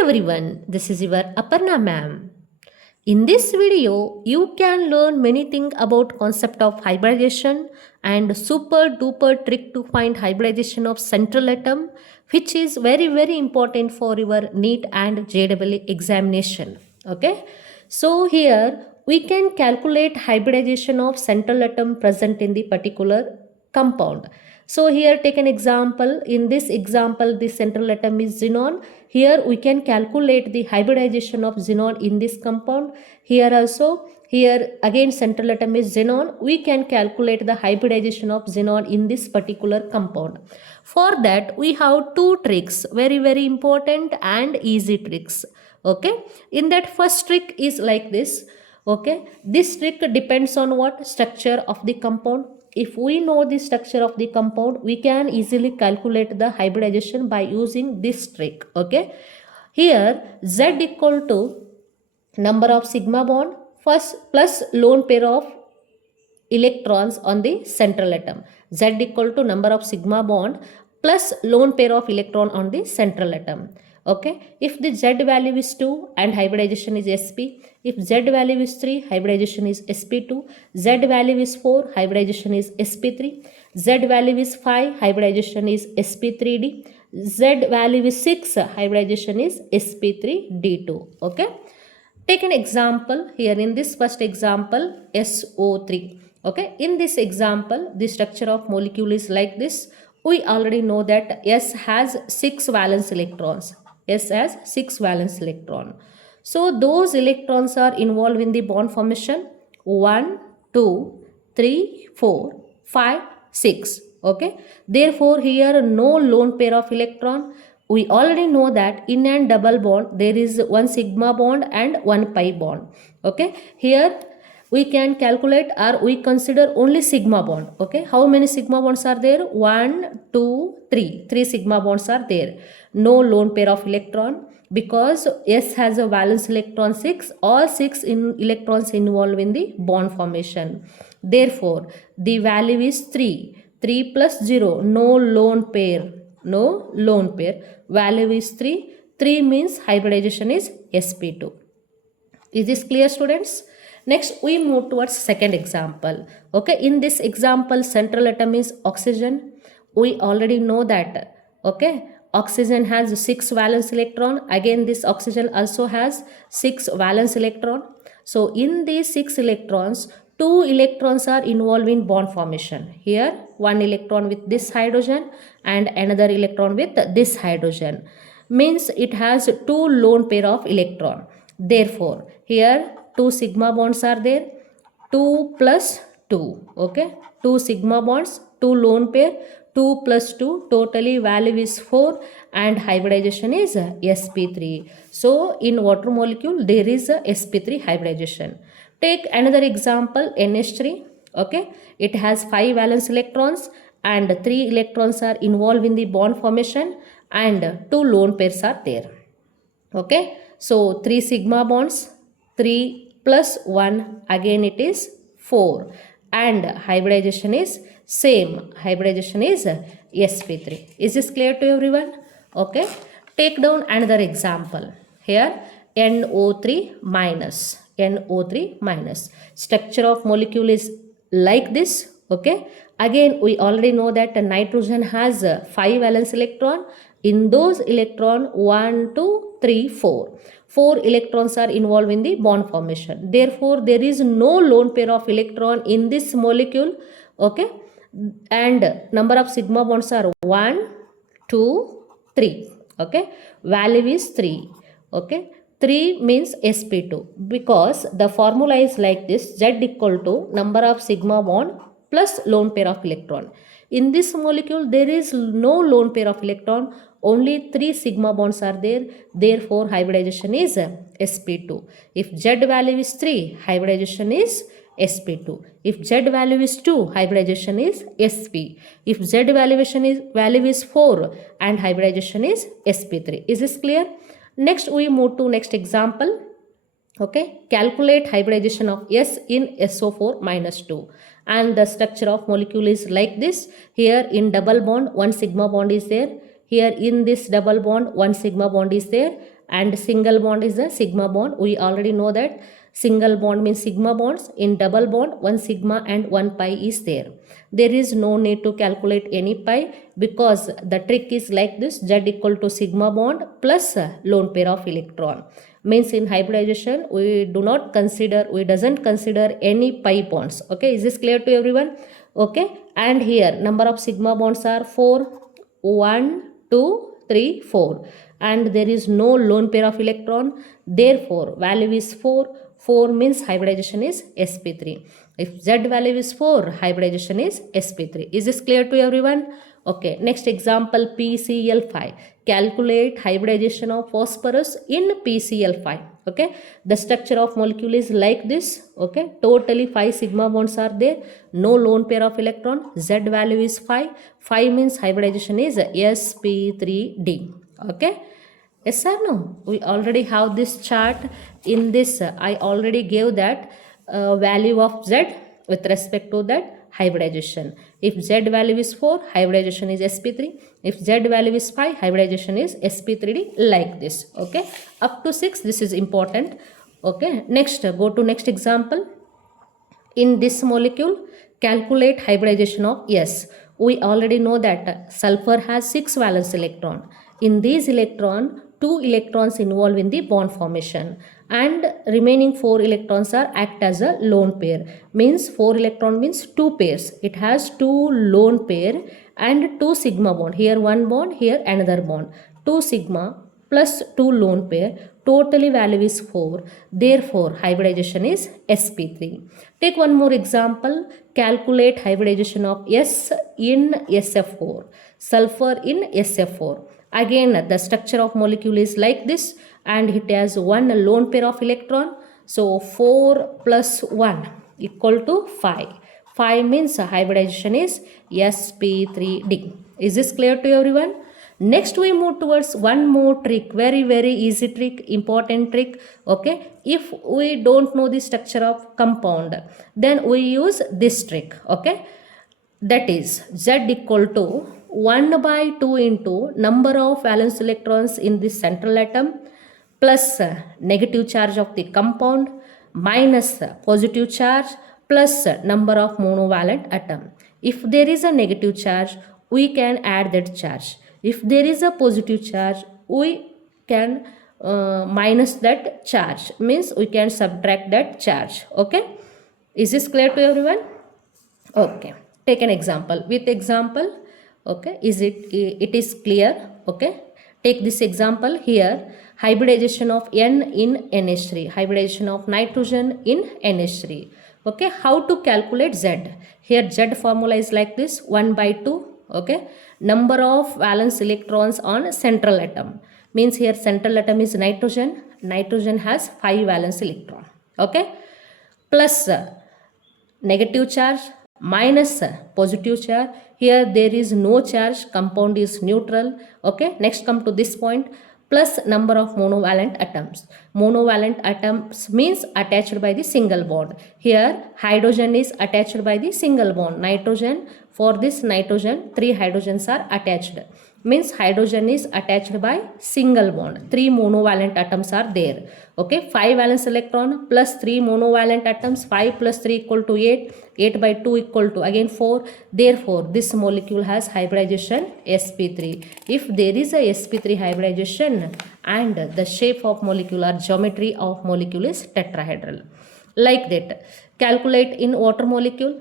everyone, this is your Aparna ma'am. In this video, you can learn many things about concept of hybridization and super duper trick to find hybridization of central atom, which is very important for your NEET and JEE examination. Okay, so here we can calculate hybridization of central atom present in the particular compound. So here take an example. In this example, the central atom is xenon. Here we can calculate the hybridization of xenon in this compound. Here also, here again central atom is xenon. We can calculate the hybridization of xenon in this particular compound. For that, we have two tricks, very important and easy tricks. Okay, in that first trick is like this. Okay, this trick depends on what? Structure of the compound. If we know the structure of the compound, we can easily calculate the hybridization by using this trick. Okay, here Z equal to number of sigma bond first plus lone pair of electrons on the central atom. Z equal to number of sigma bond plus lone pair of electron on the central atom. Okay, if the Z value is 2 and hybridization is sp, if Z value is 3, hybridization is sp2, Z value is 4, hybridization is sp3, Z value is 5, hybridization is sp3d, Z value is 6, hybridization is sp3d2. Okay, take an example here. In this first example, SO3. Okay, in this example, the structure of molecule is like this. We already know that S has 6 valence electrons. S has 6 valence electron. So those electrons are involved in the bond formation 1, 2, 3, 4, 5, 6. Okay. Therefore, here no lone pair of electron. We already know that in a double bond there is one sigma bond and one pi bond. Okay. Here we can calculate or we consider only sigma bond. Okay, how many sigma bonds are there? 1, 2, 3. 3 sigma bonds are there. No lone pair of electron because S has a valence electron 6. All 6 electrons involved in the bond formation. Therefore, the value is 3. 3 plus 0. No lone pair. No lone pair. Value is 3. 3 means hybridization is sp2. Is this clear, students? Next, we move towards second example. Okay, in this example, central atom is oxygen. We already know that. Okay, oxygen has 6 valence electron. Again, this oxygen also has 6 valence electron. So, in these 6 electrons, 2 electrons are involved in bond formation. Here, 1 electron with this hydrogen and another electron with this hydrogen. Means it has 2 lone pair of electron. Therefore, here 2 sigma bonds are there, 2 plus 2, okay, 2 sigma bonds, 2 lone pair, 2 plus 2, totally value is 4 and hybridization is sp3. So, in water molecule there is a sp3 hybridization. Take another example, NH3, okay, it has 5 valence electrons and 3 electrons are involved in the bond formation and 2 lone pairs are there. Okay, so 3 sigma bonds, 3 plus 1, again it is 4 and hybridization is same. Hybridization is sp3. Is this clear to everyone? Okay, take down another example. Here NO3 minus. NO3 minus. Structure of molecule is like this. Okay, again we already know that nitrogen has 5 valence electron. In those electron 1, 2, 3, 4. 4 electrons are involved in the bond formation. Therefore, there is no lone pair of electron in this molecule. Okay, and number of sigma bonds are 1, 2, 3. Okay, value is 3. Okay, 3 means sp2 because the formula is like this: Z equal to number of sigma bond plus lone pair of electron. In this molecule, there is no lone pair of electron, only 3 sigma bonds are there. Therefore, hybridization is sp2. If Z value is 3, hybridization is sp2. If Z value is 2, hybridization is sp. If Z value is 4 and hybridization is sp3. Is this clear? Next, we move to next example. Okay, calculate hybridization of S in SO4 minus 2. And the structure of molecule is like this. Here in double bond, one sigma bond is there. Here in this double bond, one sigma bond is there. and single bond is a sigma bond. We already know that single bond means sigma bonds. In double bond, one sigma and one pi is there. There is no need to calculate any pi because the trick is like this: Z equal to sigma bond plus lone pair of electron. Means in hybridization we doesn't consider any pi bonds. Okay, is this clear to everyone? Okay, and here number of sigma bonds are 4, 1, 2, 3, 4, and there is no lone pair of electron, therefore value is 4. 4 means hybridization is sp3. If Z value is 4, hybridization is sp3. Is this clear to everyone? Okay, next example, PCl5. Calculate hybridization of phosphorus in PCl5. Okay, the structure of molecule is like this. Okay, totally 5 sigma bonds are there, no lone pair of electron, Z value is 5. 5 means hybridization is sp3d. Okay, yes or no? We already have this chart. In this I already gave that value of Z with respect to that hybridization. If Z value is 4, hybridization is sp3. If Z value is 5, hybridization is sp3d, like this. Okay, up to 6, this is important. Okay, next, go to next example. In this molecule, calculate hybridization of S. We already know that sulfur has 6 valence electron. In these electron, 2 electrons involved in the bond formation, and remaining 4 electrons are act as a lone pair. Means 4 electron means 2 pairs. It has 2 lone pair and 2 sigma bond. Here one bond, here another bond. 2 sigma plus 2 lone pair. Totally value is 4. Therefore, hybridization is sp3. Take one more example. Calculate hybridization of S in SF4. Sulfur in SF4. Again, the structure of molecule is like this, and it has one lone pair of electron. So 4 plus 1 equal to 5. 5 means hybridization is sp3d. Is this clear to everyone? Next we move towards one more trick, very easy trick, important trick. Okay, if we don't know the structure of compound, then we use this trick. Okay, that is Z equal to 1 by 2 into number of valence electrons in the central atom plus negative charge of the compound minus positive charge plus number of monovalent atom. If there is a negative charge, we can add that charge. If there is a positive charge, we can minus that charge. Means we can subtract that charge. Okay, is this clear to everyone? Okay, take an example. With example, okay, it is clear? Okay, take this example here. Hybridization of N in NH3, hybridization of nitrogen in NH3. Okay, how to calculate Z? Here Z formula is like this: 1 by 2. Okay, number of valence electrons on central atom. Means here central atom is nitrogen. Nitrogen has 5 valence electron. Okay, plus negative charge minus positive charge. Here there is no charge, compound is neutral. Okay, next come to this point, plus number of monovalent atoms. Monovalent atoms means attached by the single bond. Here hydrogen is attached by the single bond. Nitrogen, for this nitrogen 3 hydrogens are attached. Means hydrogen is attached by single bond. 3 monovalent atoms are there. Okay, 5 valence electron plus 3 monovalent atoms. 5 plus 3 equal to 8. 8 by 2 equal to again 4. Therefore, this molecule has hybridization sp3. If there is a sp3 hybridization and the shape of molecule or geometry of molecule is tetrahedral. Like that. Calculate in water molecule.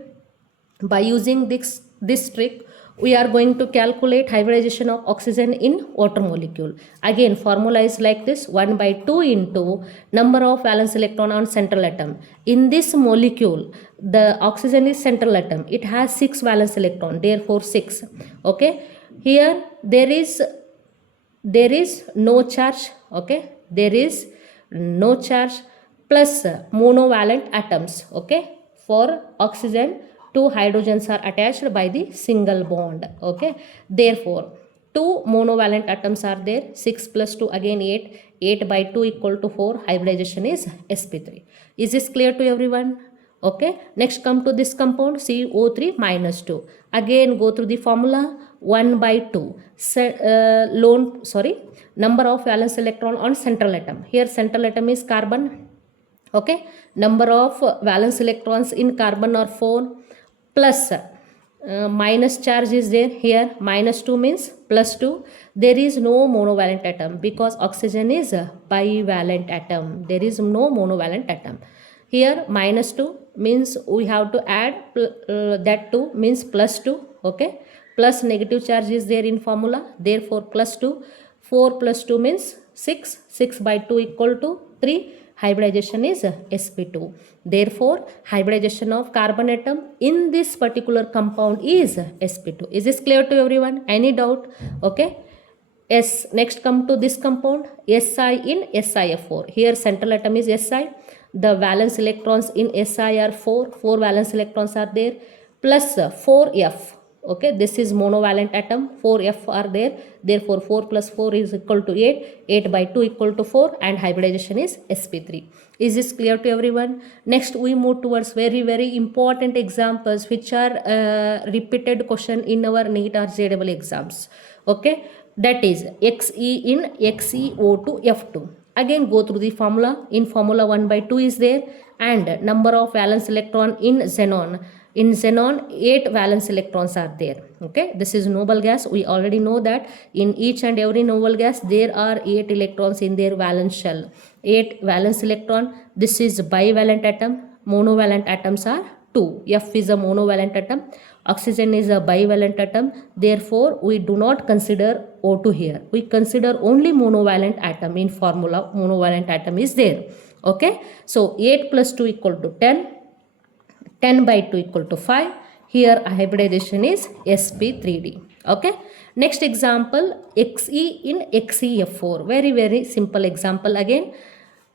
By using this trick, we are going to calculate hybridization of oxygen in water molecule. Again, formula is like this: 1 by 2 into number of valence electron on central atom. In this molecule, the oxygen is central atom. It has 6 valence electron, therefore 6. Okay, here there is no charge. Okay, there is no charge plus monovalent atoms. Okay, for oxygen 2 hydrogens are attached by the single bond. Okay, therefore 2 monovalent atoms are there. 6 plus 2 again 8. 8 by 2 equal to 4. Hybridization is sp3. Is this clear to everyone? Okay, next come to this compound CO3 minus 2. Again go through the formula 1 by 2. Number of valence electron on central atom. Here central atom is carbon. Okay, number of valence electrons in carbon are 4, plus minus charge is there. Here minus 2 means plus 2. There is no monovalent atom because oxygen is a bivalent atom. There is no monovalent atom. Here minus 2 means we have to add that 2 means plus 2. Okay, plus negative charge is there in formula, therefore plus 2. 4 plus 2 means 6. 6 by 2 equal to 3. Hybridization is sp2. Therefore hybridization of carbon atom in this particular compound is sp2. Is this clear to everyone? Any doubt? Okay, S. Next come to this compound Si in SiF4. Here central atom is Si. The valence electrons in Si are 4. 4 valence electrons are there, plus 4F. Okay, this is monovalent atom. 4F are there. Therefore 4 plus 4 is equal to 8. 8 by 2 equal to 4, and hybridization is sp3. Is this clear to everyone? Next we move towards very important examples which are repeated question in our Neet or JEE exams. Okay, that is Xe in XeO2 F2. Again go through the formula. In formula 1 by 2 is there, and number of valence electron in xenon. In xenon 8 valence electrons are there. Okay, this is noble gas. We already know that in each and every noble gas there are 8 electrons in their valence shell. 8 valence electron. This is bivalent atom. Monovalent atoms are 2. F is a monovalent atom. Oxygen is a bivalent atom. Therefore we do not consider O2 here. We consider only monovalent atom. In formula monovalent atom is there. Okay, so 8 plus 2 equal to 10. 10 by 2 equal to 5. Here hybridization is sp3d. Okay, next example Xe in XeF4. Very simple example again.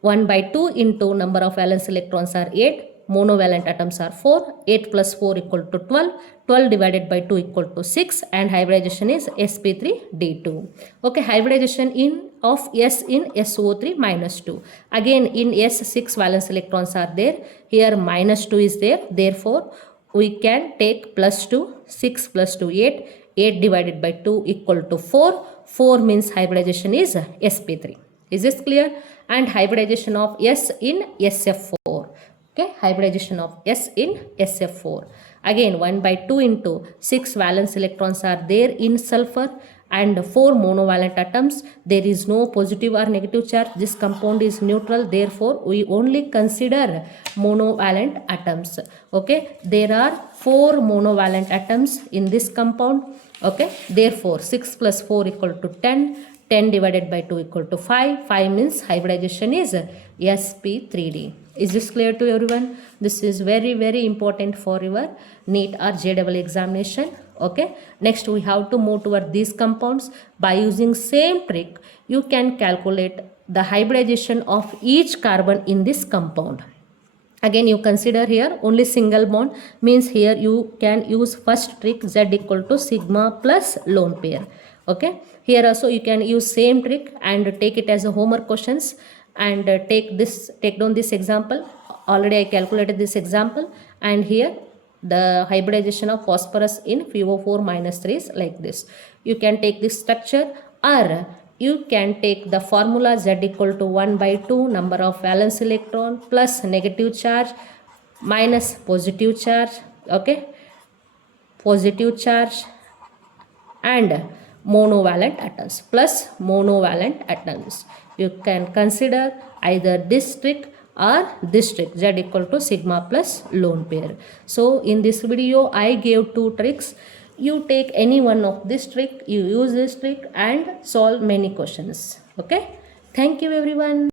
1 by 2 into number of valence electrons are 8. Monovalent atoms are 4. 8 plus 4 equal to 12. 12 divided by 2 equal to 6, and hybridization is sp3d2. Okay, hybridization of S in SO3 minus 2. Again in S 6 valence electrons are there. Here minus 2 is there. Therefore we can take plus 2. 6 plus 2 8. 8 divided by 2 equal to 4. 4 means hybridization is sp3. Is this clear? And hybridization of S in SF4. Okay, hybridization of S in SF4. Again 1 by 2 into 6 valence electrons are there in sulfur, and 4 monovalent atoms. There is no positive or negative charge. This compound is neutral. Therefore we only consider monovalent atoms. Okay, there are 4 monovalent atoms in this compound. Okay, therefore 6 plus 4 equal to 10. 10 divided by 2 equal to 5. 5 means hybridization is sp3d. Is this clear to everyone? This is very important for your Neet or JEE examination. Okay, next we have to move toward these compounds. By using same trick you can calculate the hybridization of each carbon in this compound. Again you consider here only single bond, means here you can use first trick Z equal to sigma plus lone pair. Okay, here also you can use same trick and take it as a homework questions, and take down this example. Already I calculated this example, and here the hybridization of phosphorus in FeO4 minus 3 is like this. You can take this structure, or you can take the formula Z equal to 1 by 2 number of valence electron plus negative charge minus positive charge. Okay, positive charge and monovalent atoms plus monovalent atoms. You can consider either this trick or this trick, Z equal to sigma plus lone pair. So in this video I gave 2 tricks. You take any one of this trick, you use this trick and solve many questions. Okay, thank you everyone.